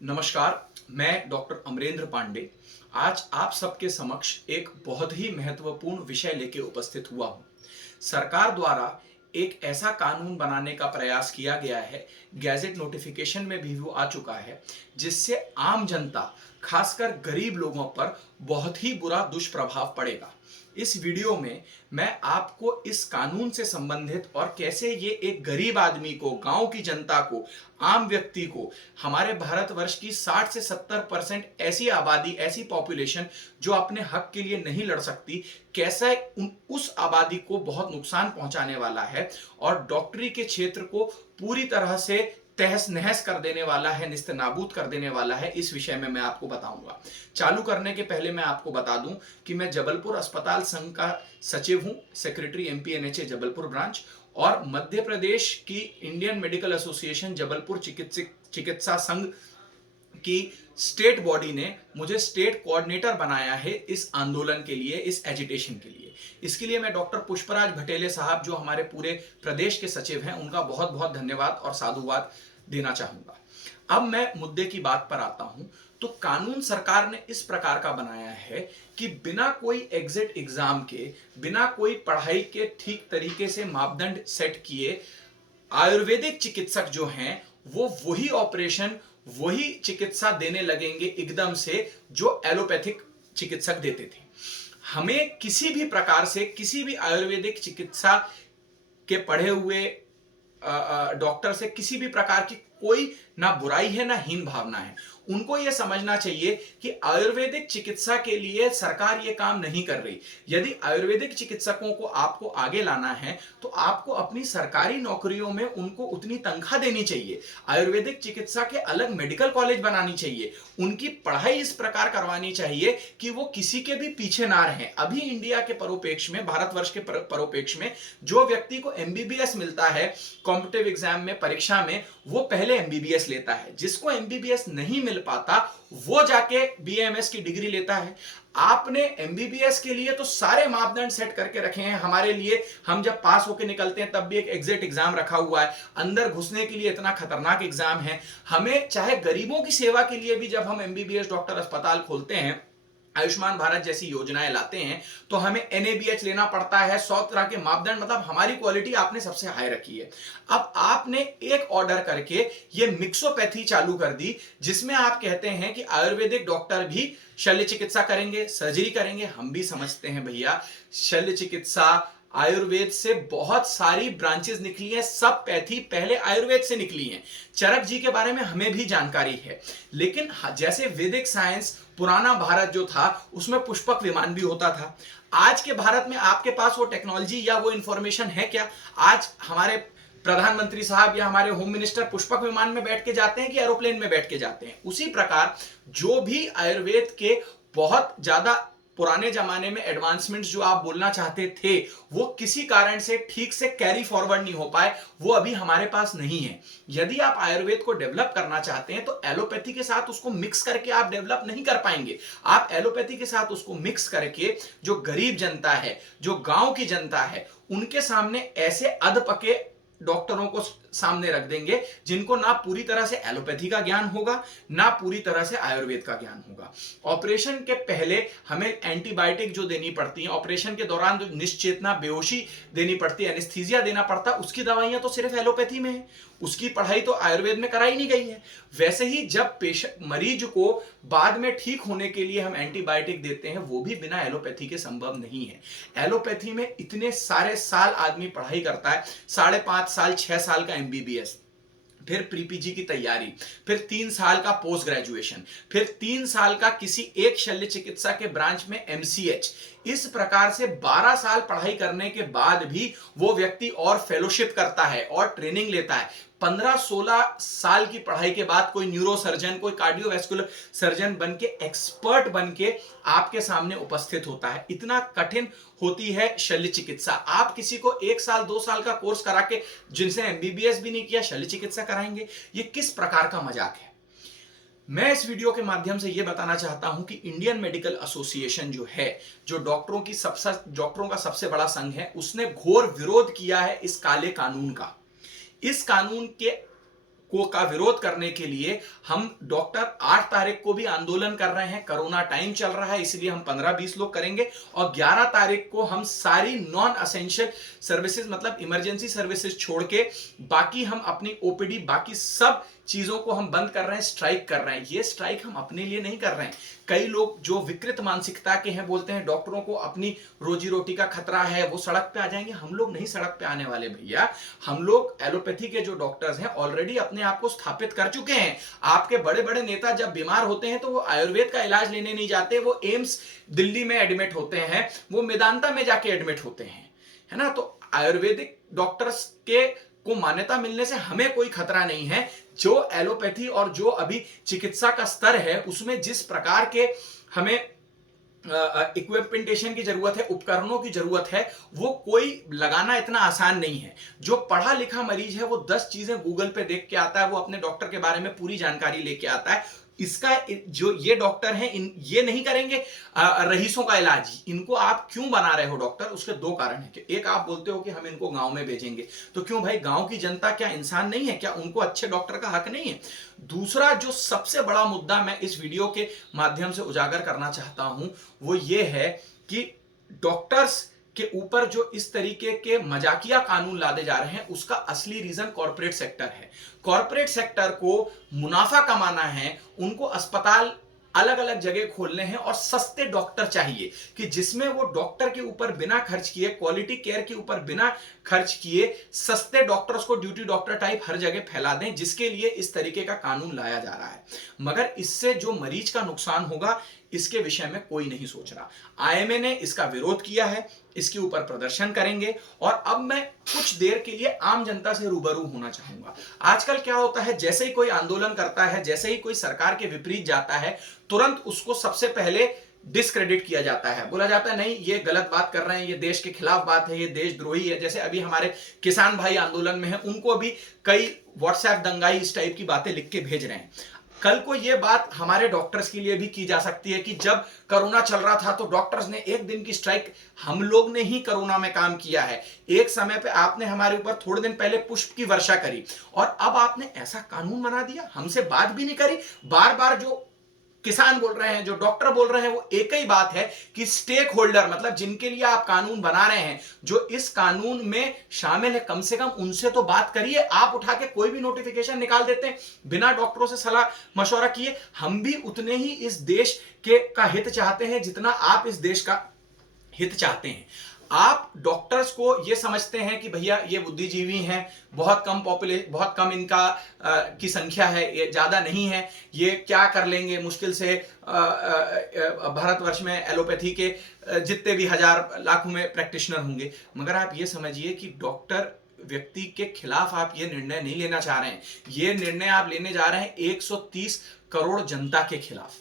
नमस्कार, मैं डॉक्टर अमरेंद्र पांडे आज आप सबके समक्ष एक बहुत ही महत्वपूर्ण विषय लेके उपस्थित हुआ हूँ। सरकार द्वारा एक ऐसा कानून बनाने का प्रयास किया गया है, गैजेट नोटिफिकेशन में भी वो आ चुका है, जिससे आम जनता, खासकर गरीब लोगों पर बहुत ही बुरा दुष्प्रभाव पड़ेगा। इस वीडियो में मैं आपको इस कानून से संबंधित और कैसे ये एक गरीब आदमी को, गांव की जनता को, आम व्यक्ति को, हमारे भारतवर्ष की 60 से 70% ऐसी आबादी, ऐसी पॉपुलेशन जो अपने हक के लिए नहीं लड़ सकती, कैसे उस आबादी को बहुत नुकसान पहुंचाने वाला है और डॉक्टरी के क्षेत्र को पूरी तरह से तहस नहस कर देने वाला है, निस्तनाबूद कर देने वाला है। इस विषय में मैं आपको बताऊंगा। चालू करने के पहले मैं आपको बता दूं कि मैं जबलपुर अस्पताल संघ का सचिव हूं, सेक्रेटरी एमपीएनएचए जबलपुर ब्रांच, और मध्य प्रदेश की इंडियन मेडिकल एसोसिएशन जबलपुर चिकित्सा संघ की स्टेट बॉडी ने मुझे स्टेट कोऑर्डिनेटर बनाया है इस आंदोलन के लिए, इस एजिटेशन के लिए। इसके लिए मैं डॉक्टर पुष्पराज भटेले साहब, जो हमारे पूरे प्रदेश के सचिव हैं, उनका बहुत बहुत धन्यवाद और साधुवाद देना चाहूंगा। अब मैं मुद्दे की बात पर आता हूं। तो कानून सरकार ने इस प्रकार का बनाया है कि बिना कोई एग्जिट एग्जाम के, बिना कोई पढ़ाई के ठीक तरीके से मापदंड सेट किए, आयुर्वेदिक चिकित्सक जो हैं वो वही ऑपरेशन, वही चिकित्सा देने लगेंगे एकदम से जो एलोपैथिक चिकित्सक देते थे। हमें किसी भी प्रकार से, किसी भी आयुर्वेदिक चिकित्सा के पढ़े हुए डॉक्टर से किसी भी प्रकार की कोई ना बुराई है, ना हीन भावना है। उनको यह समझना चाहिए कि आयुर्वेदिक चिकित्सा के लिए सरकार यह काम नहीं कर रही। यदि आयुर्वेदिक चिकित्सकों को आपको आगे लाना है तो आपको अपनी सरकारी नौकरियों में उनको उतनी तनख्वाह देनी चाहिए। आयुर्वेदिक चिकित्सा के अलग मेडिकल कॉलेज बनानी चाहिए। उनकी पढ़ाई इस प्रकार करवानी चाहिए कि वो किसी के भी पीछे ना रहें। अभी इंडिया के परोपेक्ष में, भारतवर्ष के परोपेक्ष में, जो व्यक्ति को एमबीबीएस मिलता है कॉम्पिटिटिव एग्जाम में, परीक्षा में, वो पहले एमबीबीएस लेता है। जिसको एमबीबीएस नहीं मिल पाता वो जाके बीएमएस की डिग्री लेता है। आपने एमबीबीएस के लिए तो सारे मापदंड सेट करके रखे हैं हमारे लिए। हम जब पास होकर निकलते हैं तब भी एक एग्जिट एग्जाम रखा हुआ है। अंदर घुसने के लिए इतना खतरनाक एग्जाम है। हमें चाहे गरीबों की सेवा के लिए भी, जब हम एमबीबीएस डॉक्टर अस्पताल खोलते हैं, आयुष्मान भारत जैसी योजनाएं लाते हैं, तो हमें एनएबीएच लेना पड़ता है। 100 तरह के मापदंड, मतलब हमारी क्वालिटी आपने सबसे हाई रखी है। अब आपने एक ऑर्डर करके ये मिक्सोपैथी चालू कर दी, जिसमें आप कहते हैं कि आयुर्वेदिक डॉक्टर भी शल्य चिकित्सा करेंगे, सर्जरी करेंगे। हम भी समझते हैं भैया, शल्य चिकित्सा, आयुर्वेद से बहुत सारी ब्रांचेस निकली हैं। सब पैथी पहले आयुर्वेद से निकली हैं। चरक जी के बारे में हमें भी जानकारी है। लेकिन जैसे वैदिक साइंस, पुराना भारत जो था, उसमें पुष्पक विमान भी होता था। आज के भारत में आपके पास वो टेक्नोलॉजी या वो इंफॉर्मेशन है क्या? आज हमारे प्रधानमंत्री साहब या हमारे होम मिनिस्टर पुष्पक विमान में बैठ के जाते हैं कि एरोप्लेन में बैठ के जाते हैं? उसी प्रकार जो भी आयुर्वेद के बहुत ज्यादा पुराने जमाने में एडवांसमेंट्स जो आप बोलना चाहते थे, वो किसी कारण से ठीक से कैरी फॉरवर्ड नहीं हो पाए, वो अभी हमारे पास नहीं है। यदि आप आयुर्वेद को डेवलप करना चाहते हैं तो एलोपैथी के साथ उसको मिक्स करके आप डेवलप नहीं कर पाएंगे। आप एलोपैथी के साथ उसको मिक्स करके जो गरीब जनता है, जो गांव की जनता है, उनके सामने ऐसे अधपके डॉक्टरों को सामने रख देंगे जिनको ना पूरी तरह से एलोपैथी का ज्ञान होगा, ना पूरी तरह से आयुर्वेद का ज्ञान होगा। ऑपरेशन के पहले हमें एंटीबायोटिक जो देनी पड़ती है, ऑपरेशन के दौरान जो निश्चेतना, बेहोशी देनी पड़ती है, एनेस्थीसिया देना पड़ता है, उसकी दवाइयां तो सिर्फ एलोपैथी में है। उसकी पढ़ाई तो आयुर्वेद में कराई नहीं गई है। वैसे ही जब मरीज को बाद में ठीक होने के लिए हम एंटीबायोटिक देते हैं, वो भी बिना एलोपैथी के संभव नहीं है। एलोपैथी में इतने सारे साल आदमी पढ़ाई करता है, 5.5 साल, 6 साल का एमबीबीएस, फिर प्रीपीजी की तैयारी, फिर 3 साल का पोस्ट ग्रेजुएशन, फिर 3 साल का किसी एक शल्य चिकित्सा के ब्रांच में एमसीएच। इस प्रकार से 12 साल पढ़ाई करने के बाद भी वो व्यक्ति और फेलोशिप करता है और ट्रेनिंग लेता है। 15-16 साल की पढ़ाई के बाद कोई न्यूरो सर्जन, कोई कार्डियोवैस्कुलर सर्जन बनके, एक्सपर्ट बनके आपके सामने उपस्थित होता है। इतना कठिन होती है शल्य चिकित्सा। आप किसी को 1 साल 2 साल का कोर्स करा के, जिनसे एमबीबीएस भी नहीं किया, शल्य चिकित्सा कराएंगे? ये किस प्रकार का मजाक है? मैं इस वीडियो के माध्यम से यह बताना चाहता हूं कि इंडियन मेडिकल एसोसिएशन जो है, जो डॉक्टरों का सबसे बड़ा संघ है, उसने घोर विरोध किया है इस काले कानून का। इस कानून के को का विरोध करने के लिए हम डॉक्टर 8 तारीख को भी आंदोलन कर रहे हैं। कोरोना टाइम चल रहा है, इसलिए हम 15-20 लोग करेंगे और 11 तारीख को हम सारी नॉन असेंशियल सर्विसेज मतलब इमरजेंसी सर्विसेज छोड़ के बाकी हम अपनी ओपीडी बाकी सब चीजों को हम बंद कर रहे हैं, स्ट्राइक कर रहे हैं। ये स्ट्राइक हम अपने लिए नहीं कर रहे हैं। कई लोग जो विकृत मानसिकता के हैं बोलते हैं डॉक्टरों को अपनी रोजी रोटी का खतरा है, वो सड़क पे आ जाएंगे। हम लोग नहीं सड़क पे आने वाले भैया। हम लोग एलोपैथी के जो डॉक्टर्स हैं ऑलरेडी अपने आप को स्थापित कर चुके हैं। आपके बड़े बड़े नेता जब बीमार होते हैं तो वो आयुर्वेद का इलाज लेने नहीं जाते, वो एम्स दिल्ली में एडमिट होते हैं, वो मेदांता में जाके एडमिट होते हैं, है ना। तो आयुर्वेदिक डॉक्टर्स के को मान्यता मिलने से हमें कोई खतरा नहीं है। जो एलोपैथी और जो अभी चिकित्सा का स्तर है उसमें जिस प्रकार के हमें इक्विपमेंटेशन की जरूरत है, उपकरणों की जरूरत है, वो कोई लगाना इतना आसान नहीं है। जो पढ़ा लिखा मरीज है वो 10 चीजें गूगल पे देख के आता है, वो अपने डॉक्टर के बारे में पूरी जानकारी लेके आता है। इसका जो ये डॉक्टर हैं ये नहीं करेंगे रईसों का इलाज। इनको आप क्यों बना रहे हो डॉक्टर? उसके 2 कारण है कि एक, आप बोलते हो कि हम इनको गांव में भेजेंगे, तो क्यों भाई गांव की जनता क्या इंसान नहीं है? क्या उनको अच्छे डॉक्टर का हक नहीं है? दूसरा जो सबसे बड़ा मुद्दा मैं इस वीडियो के माध्यम से उजागर करना चाहता हूं वो ये है कि डॉक्टर्स के ऊपर जो इस तरीके के मजाकिया कानून लादे जा रहे हैं उसका असली रीजन कॉर्पोरेट सेक्टर है। कॉर्पोरेट सेक्टर को मुनाफा कमाना है, उनको अस्पताल अलग अलग जगह खोलने हैं और सस्ते डॉक्टर चाहिए कि जिसमें वो डॉक्टर के ऊपर बिना खर्च किए, क्वालिटी केयर के ऊपर बिना खर्च किए सस्ते डॉक्टर्स को ड्यूटी डॉक्टर टाइप हर जगह फैला दें, जिसके लिए इस तरीके का कानून लाया जा रहा है। मगर इससे जो मरीज का नुकसान होगा इसके विषय में कोई नहीं सोच रहा। आईएमए ने इसका विरोध किया है, इसके ऊपर प्रदर्शन करेंगे। और अब मैं कुछ देर के लिए आम जनता से रूबरू होना चाहूंगा। आजकल क्या होता है, जैसे ही कोई आंदोलन करता है, जैसे ही कोई सरकार के विपरीत जाता है, तुरंत उसको सबसे पहले डिस्क्रेडिट किया जाता है। बोला जाता है नहीं ये गलत बात कर रहे हैं, ये देश के खिलाफ बात है, ये देशद्रोही है। जैसे अभी हमारे किसान भाई आंदोलन में हैं, उनको भी कई व्हाट्सएप दंगाई इस टाइप की बातें लिख के भेज रहे हैं। कल को यह बात हमारे डॉक्टर्स के लिए भी की जा सकती है कि जब कोरोना चल रहा था तो डॉक्टर्स ने 1 दिन की स्ट्राइक, हम लोग ने ही कोरोना में काम किया है। एक समय पे आपने हमारे ऊपर थोड़े दिन पहले पुष्प की वर्षा करी और अब आपने ऐसा कानून बना दिया, हमसे बात भी नहीं करी। बार बार जो किसान बोल रहे हैं, जो डॉक्टर बोल रहे हैं, वो एक ही बात है कि स्टेक होल्डर मतलब जिनके लिए आप कानून बना रहे हैं, जो इस कानून में शामिल है, कम से कम उनसे तो बात करिए। आप उठा के कोई भी नोटिफिकेशन निकाल देते हैं बिना डॉक्टरों से सलाह मशवरा किए। हम भी उतने ही इस देश के का हित चाहते हैं जितना आप इस देश का हित चाहते हैं। आप डॉक्टर्स को ये समझते हैं कि भैया ये बुद्धिजीवी हैं, बहुत कम इनका की संख्या है, ये ज्यादा नहीं है, ये क्या कर लेंगे मुश्किल से। भारतवर्ष में एलोपैथी के जितने भी हजार लाखों में प्रैक्टिशनर होंगे। मगर आप ये समझिए कि डॉक्टर व्यक्ति के खिलाफ आप ये निर्णय नहीं लेना चाह रहे हैं, ये निर्णय आप लेने जा रहे हैं 130 करोड़ जनता के खिलाफ।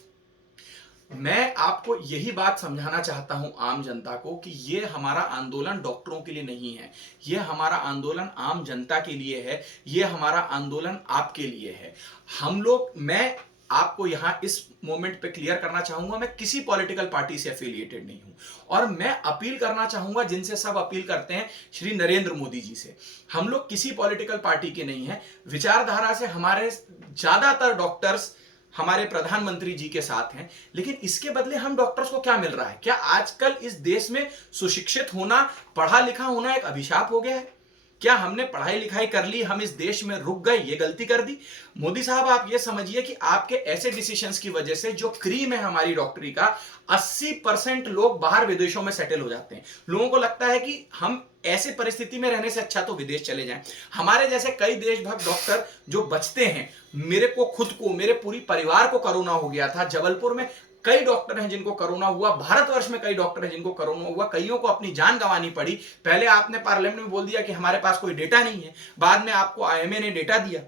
मैं आपको यही बात समझाना चाहता हूं आम जनता को कि ये हमारा आंदोलन डॉक्टरों के लिए नहीं है, ये हमारा आंदोलन आम जनता के लिए है, ये हमारा आंदोलन आपके लिए है। हम लोग, मैं आपको यहां इस मोमेंट पे क्लियर करना चाहूंगा, मैं किसी पॉलिटिकल पार्टी से एफिलिएटेड नहीं हूं और मैं अपील करना चाहूंगा जिनसे सब अपील करते हैं, श्री नरेंद्र मोदी जी से। हम लोग किसी पॉलिटिकल पार्टी के नहीं है। विचारधारा से हमारे ज्यादातर डॉक्टर्स हमारे प्रधानमंत्री जी के साथ हैं, लेकिन इसके बदले हम डॉक्टर्स को क्या मिल रहा है? क्या आजकल इस देश में सुशिक्षित होना, पढ़ा लिखा होना एक अभिशाप हो गया है? क्या हमने पढ़ाई लिखाई कर ली, हम इस देश में रुक गए, ये गलती कर दी? मोदी साहब आप ये समझिए कि आपके ऐसे डिसीजंस की वजह से जो क्रीम है हमारी डॉक्टरी का, 80% लोग बाहर विदेशों में सेटल हो जाते हैं। लोगों को लगता है कि हम ऐसे परिस्थिति में रहने से अच्छा तो विदेश चले जाएं। हमारे जैसे कई देशभक्त डॉक्टर जो बचते हैं, मेरे को खुद को, मेरे पूरी परिवार को कोरोना हो गया था। जबलपुर में कई डॉक्टर हैं जिनको कोरोना हुआ, भारतवर्ष में कई डॉक्टर हैं जिनको कोरोना हुआ, कईयों को अपनी जान गंवानी पड़ी। पहले आपने पार्लियामेंट में बोल दिया कि हमारे पास कोई डेटा नहीं है, बाद में आपको आईएमए ने डेटा दिया।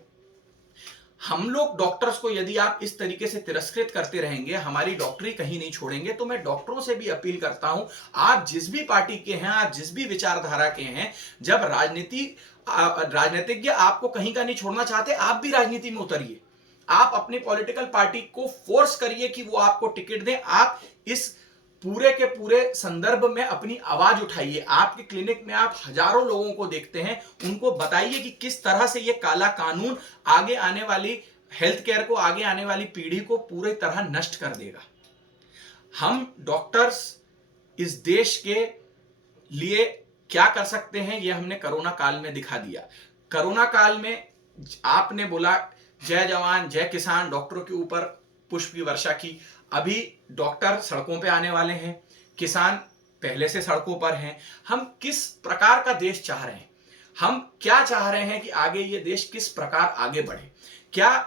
हम लोग डॉक्टर्स को यदि आप इस तरीके से तिरस्कृत करते रहेंगे, हमारी डॉक्टरी कहीं नहीं छोड़ेंगे। तो मैं डॉक्टरों से भी अपील करता हूं, आप जिस भी पार्टी के हैं, आप जिस भी विचारधारा के हैं, जब राजनीतिज्ञ आपको कहीं का नहीं छोड़ना चाहते, आप भी राजनीति में उतरिए। आप अपनी पॉलिटिकल पार्टी को फोर्स करिए कि वो आपको टिकट दें। आप इस पूरे के पूरे संदर्भ में अपनी आवाज उठाइए। आपके क्लिनिक में आप हजारों लोगों को देखते हैं, उनको बताइए कि किस तरह से ये काला कानून आगे आने वाली हेल्थ केयर को, आगे आने वाली पीढ़ी को पूरी तरह नष्ट कर देगा। हम डॉक्टर्स इस देश के लिए क्या कर सकते हैं, यह हमने कोरोना काल में दिखा दिया। कोरोना काल में आपने बोला जय जवान जय किसान, डॉक्टरों के ऊपर पुष्प की वर्षा की। अभी डॉक्टर सड़कों पे आने वाले हैं, किसान पहले से सड़कों पर हैं। हम किस प्रकार का देश चाह रहे हैं, हम क्या चाह रहे हैं कि आगे ये देश किस प्रकार आगे बढ़े? क्या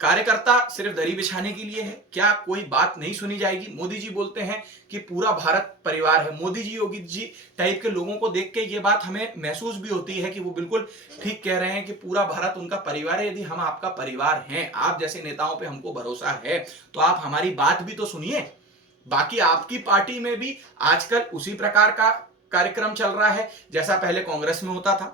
कार्यकर्ता सिर्फ दरी बिछाने के लिए है? क्या कोई बात नहीं सुनी जाएगी? मोदी जी बोलते हैं कि पूरा भारत परिवार है। मोदी जी, योगी जी टाइप के लोगों को देख के ये बात हमें महसूस भी होती है कि वो बिल्कुल ठीक कह रहे हैं कि पूरा भारत उनका परिवार है। यदि हम आपका परिवार हैं, आप जैसे नेताओं पे हमको भरोसा है, तो आप हमारी बात भी तो सुनिए। बाकी आपकी पार्टी में भी आजकल उसी प्रकार का कार्यक्रम चल रहा है जैसा पहले कांग्रेस में होता था।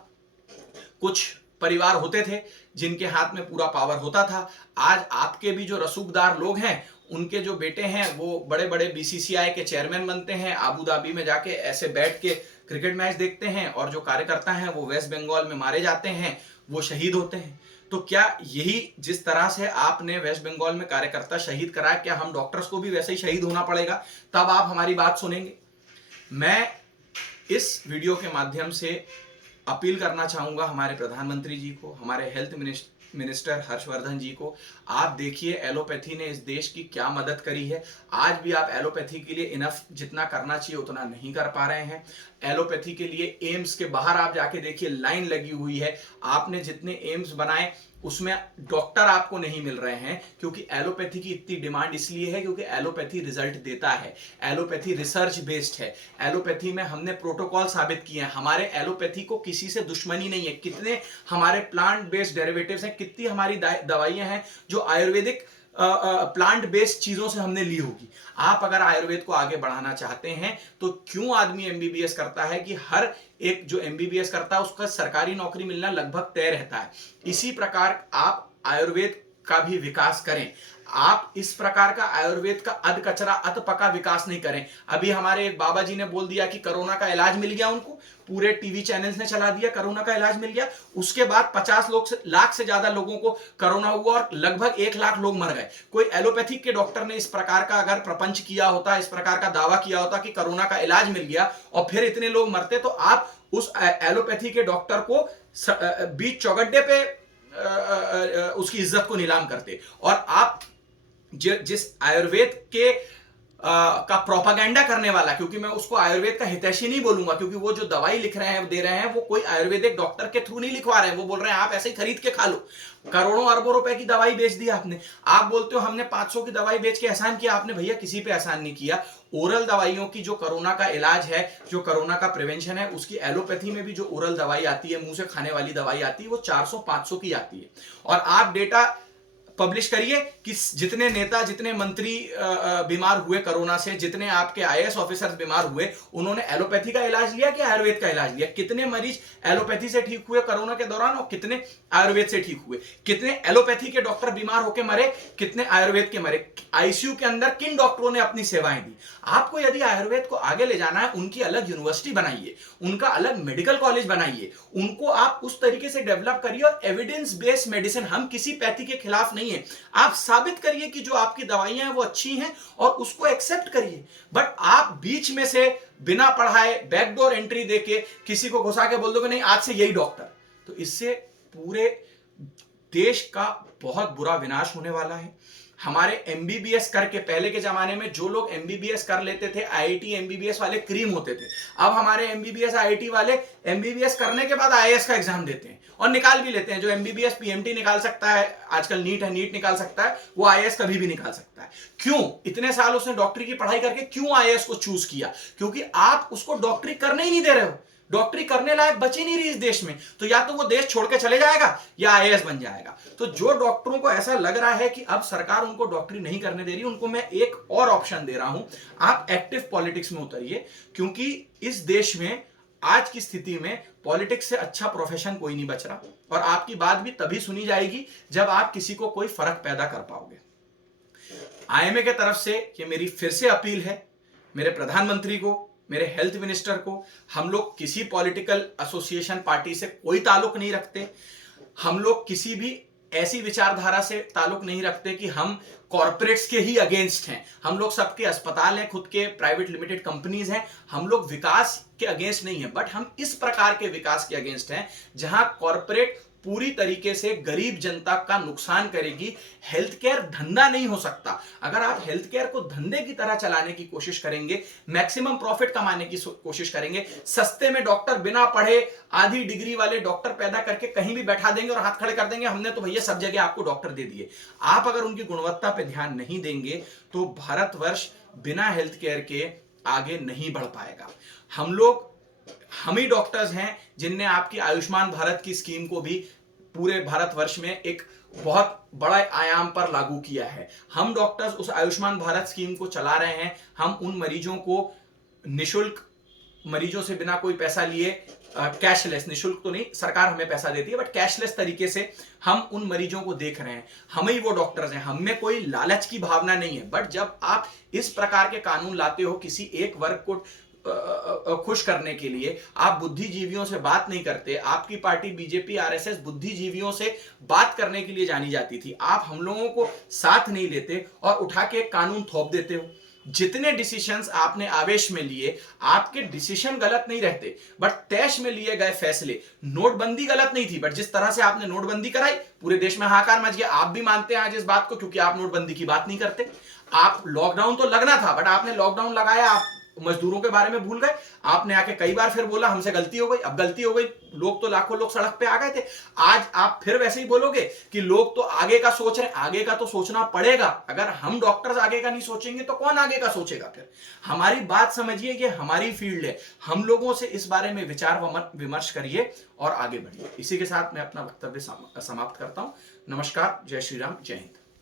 कुछ परिवार होते थे जिनके हाथ में पूरा पावर होता था। आज आपके भी जो रसूखदार लोग हैं, उनके जो बेटे हैं वो बड़े बड़े बीसीसीआई के चेयरमैन बनते हैं, आबू धाबी में जाके ऐसे बैठ के क्रिकेट मैच देखते हैं, और जो कार्यकर्ता हैं वो वेस्ट बंगाल में मारे जाते हैं, वो शहीद होते हैं। तो क्या यही जिस तरह से आपने वेस्ट बंगाल में कार्यकर्ता शहीद कराया, क्या हम डॉक्टर्स को भी वैसे ही शहीद होना पड़ेगा? तब आप हमारी बात सुनेंगे। मैं इस वीडियो के माध्यम से अपील करना चाहूंगा हमारे प्रधानमंत्री जी को, हमारे हेल्थ मिनिस्टर हर्षवर्धन जी को। आप देखिए एलोपैथी ने इस देश की क्या मदद करी है। आज भी आप एलोपैथी के लिए इनफ जितना करना चाहिए उतना नहीं कर पा रहे हैं। एलोपैथी के लिए एम्स के बाहर आप जाके देखिए, लाइन लगी हुई है। आपने जितने एम्स बनाए उसमें डॉक्टर आपको नहीं मिल रहे हैं, क्योंकि एलोपैथी की इतनी डिमांड इसलिए है क्योंकि एलोपैथी रिजल्ट देता है। एलोपैथी रिसर्च बेस्ड है। एलोपैथी में हमने प्रोटोकॉल साबित किए हैं। हमारे एलोपैथी को किसी से दुश्मनी नहीं है। कितने हमारे प्लांट बेस्ड डेरिवेटिव्स हैं, कितनी हमारी दवाइयां हैं जो आयुर्वेदिक प्लांट बेस्ड चीजों से हमने ली होगी। आप अगर आयुर्वेद को आगे बढ़ाना चाहते हैं तो क्यों आदमी एमबीबीएस करता है कि हर एक जो एमबीबीएस करता है उसका सरकारी नौकरी मिलना लगभग तय रहता है। इसी प्रकार आप आयुर्वेद का भी विकास करें। आप इस प्रकार का आयुर्वेद का अध कचरा अध पका विकास नहीं करें। अभी हमारे एक बाबा जी ने बोल दिया कि कोरोना का इलाज मिल गया उनको, पूरे टीवी चैनल्स ने चला दिया कोरोना का इलाज मिल गया। उसके बाद 50 लाख से ज्यादा लोगों को कोरोना हुआ और लगभग 1 लाख लोग मर गए। कोई एलोपैथिक के डॉक्टर ने इस प्रकार का अगर प्रपंच किया होता, इस प्रकार का दावा किया होता कि कोरोना का इलाज मिल गया और फिर इतने लोग मरते, तो आप उस एलोपैथी के डॉक्टर को बीच चौगड्डे पे उसकी इज्जत को नीलाम करते। और आप जिस आयुर्वेद के का प्रोपागेंडा करने वाला, क्योंकि मैं उसको आयुर्वेद का हितैषी नहीं बोलूंगा, क्योंकि वो जो दवाई लिख रहे हैं दे रहे हैं वो कोई आयुर्वेदिक डॉक्टर के थ्रू नहीं लिखवा रहे हैं। वो बोल रहे हैं आप ऐसे ही खरीद के खा लो। करोड़ों अरबों रुपए की दवाई बेच दी आपने। आप बोलते हो हमने 500 की दवाई बेच के एहसान किया। आपने भैया किसी पे एहसान नहीं किया। ओरल दवाइयों की जो कोरोना का इलाज है, जो कोरोना का प्रिवेंशन है, उसकी एलोपैथी में भी जो ओरल दवाई आती है, मुंह से खाने वाली दवाई आती है, वो 400-500 की आती है। और आप डेटा पब्लिश करिए कि जितने नेता, जितने मंत्री बीमार हुए कोरोना से, जितने आपके आईएएस ऑफिसर्स बीमार हुए, उन्होंने एलोपैथी का इलाज लिया कि आयुर्वेद का इलाज लिया? कितने मरीज एलोपैथी से ठीक हुए कोरोना के दौरान और कितने आयुर्वेद से ठीक हुए? कितने एलोपैथी के डॉक्टर बीमार होकर मरे, कितने आयुर्वेद के मरे? आईसीयू के अंदर किन डॉक्टरों ने अपनी सेवाएं दी? आपको यदि आयुर्वेद को आगे ले जाना है, उनकी अलग यूनिवर्सिटी बनाइए, उनका अलग मेडिकल कॉलेज बनाइए, उनको आप उस तरीके से डेवलप करिए। और एविडेंस बेस्ड मेडिसिन, हम किसी पैथी के खिलाफ नहीं है। आप साबित करिए कि जो आपकी दवाइयां हैं वो अच्छी हैं और उसको एक्सेप्ट करिए। बट आप बीच में से बिना पढ़ाए बैकडोर एंट्री देके किसी को घुसा के बोल दोगे नहीं आज से यही डॉक्टर, तो इससे पूरे देश का बहुत बुरा विनाश होने वाला है। हमारे एमबीबीएस करके, पहले के जमाने में जो लोग एमबीबीएस कर लेते थे, आईआईटी एमबीबीएस वाले क्रीम होते थे। अब हमारे एमबीबीएस आईआईटी वाले एमबीबीएस करने के बाद आईएएस का एग्जाम देते हैं और निकाल भी लेते हैं। जो एमबीबीएस पीएमटी निकाल सकता है, आजकल नीट है, नीट निकाल सकता है, वो आईएएस कभी भी निकाल सकता है। क्यों? इतने साल उसने डॉक्टरी की पढ़ाई करके क्यों आईएएस को चूज किया? क्योंकि आप उसको डॉक्टरी करने ही नहीं दे रहे हो। डॉक्टरी करने लायक बची नहीं रही इस देश में, तो या तो वो देश छोड़ के चले जाएगा या आईएएस बन जाएगा। तो जो डॉक्टरों को ऐसा लग रहा है कि अब सरकार उनको डॉक्टरी नहीं करने दे रही, उनको मैं एक और ऑप्शन दे रहा हूं, आप एक्टिव पॉलिटिक्स में उतरिए। क्योंकि इस देश में आज की स्थिति में पॉलिटिक्स से अच्छा प्रोफेशन कोई नहीं बच रहा, और आपकी बात भी तभी सुनी जाएगी जब आप किसी को कोई फर्क पैदा कर पाओगे। आईएमए के तरफ से ये मेरी फिर से अपील है, मेरे प्रधानमंत्री को, मेरे हेल्थ मिनिस्टर को, हम लोग किसी पॉलिटिकल एसोसिएशन पार्टी से कोई ताल्लुक नहीं रखते। हम लोग किसी भी ऐसी विचारधारा से ताल्लुक नहीं रखते कि हम कॉरपोरेट्स के ही अगेंस्ट हैं। हम लोग सबके अस्पताल हैं, खुद के प्राइवेट लिमिटेड कंपनीज हैं। हम लोग विकास के अगेंस्ट नहीं है, बट हम इस प्रकार के विकास के अगेंस्ट हैं जहां कॉरपोरेट पूरी तरीके से गरीब जनता का नुकसान करेगी। हेल्थ केयर धंधा नहीं हो सकता। अगर आप हेल्थ केयर को धंधे की तरह चलाने की कोशिश करेंगे, मैक्सिमम प्रॉफिट कमाने की कोशिश करेंगे, सस्ते में डॉक्टर बिना पढ़े आधी डिग्री वाले डॉक्टर पैदा करके कहीं भी बैठा देंगे और हाथ खड़े कर देंगे, हमने तो भैया सब जगह आपको डॉक्टर दे दिए। आप अगर उनकी गुणवत्ता पर ध्यान नहीं देंगे तो भारतवर्ष बिना हेल्थ केयर के आगे नहीं बढ़ पाएगा। हम ही डॉक्टर्स हैं जिनने आपकी आयुष्मान भारत की स्कीम को भी पूरे भारतवर्ष में एक बहुत बड़ा आयाम पर लागू किया है। हम डॉक्टर्स उस आयुष्मान भारत स्कीम को चला रहे हैं। हम उन मरीजों को निशुल्क, मरीजों से बिना कोई पैसा लिए, कैशलेस, निशुल्क तो नहीं, सरकार हमें पैसा देती है, बट कैशलेस तरीके से हम उन मरीजों को देख रहे हैं। हम ही वो डॉक्टर्स हैं, हम में कोई लालच की भावना नहीं है। बट जब आप इस प्रकार के कानून लाते हो किसी एक वर्ग को खुश करने के लिए, आप बुद्धिजीवियों से बात नहीं करते। आपकी पार्टी बीजेपी आरएसएस बुद्धिजीवियों से बात करने के लिए जानी जाती थी। आप हम लोगों को साथ नहीं लेते और उठा के कानून थोप देते हो। जितने डिसीजंस आपने आवेश में लिए, आपके डिसीजन गलत नहीं रहते, बट तैश में लिए गए फैसले, नोटबंदी गलत नहीं थी, बट जिस तरह से आपने नोटबंदी कराई पूरे देश में हाहाकार मच गया। आप भी मानते हैं आज इस बात को, क्योंकि आप नोटबंदी की बात नहीं करते। आप लॉकडाउन तो लगना था, बट आपने लॉकडाउन लगाया, आप मजदूरों के बारे में भूल गए। आपने आके कई बार फिर बोला हमसे गलती हो गई। अब गलती हो गई, लोग तो लाखों लोग सड़क पे आ गए थे। आज आप फिर वैसे ही बोलोगे कि लोग तो आगे का सोच रहे हैं। आगे का तो सोचना पड़ेगा। अगर हम डॉक्टर्स आगे का नहीं सोचेंगे तो कौन आगे का सोचेगा? फिर हमारी बात समझिए, कि हमारी फील्ड है। हम लोगों से इस बारे में विचार विमर्श करिए और आगे बढ़िए। इसी के साथ मैं अपना वक्तव्य समाप्त करता हूं। नमस्कार, जय श्री राम, जय हिंद।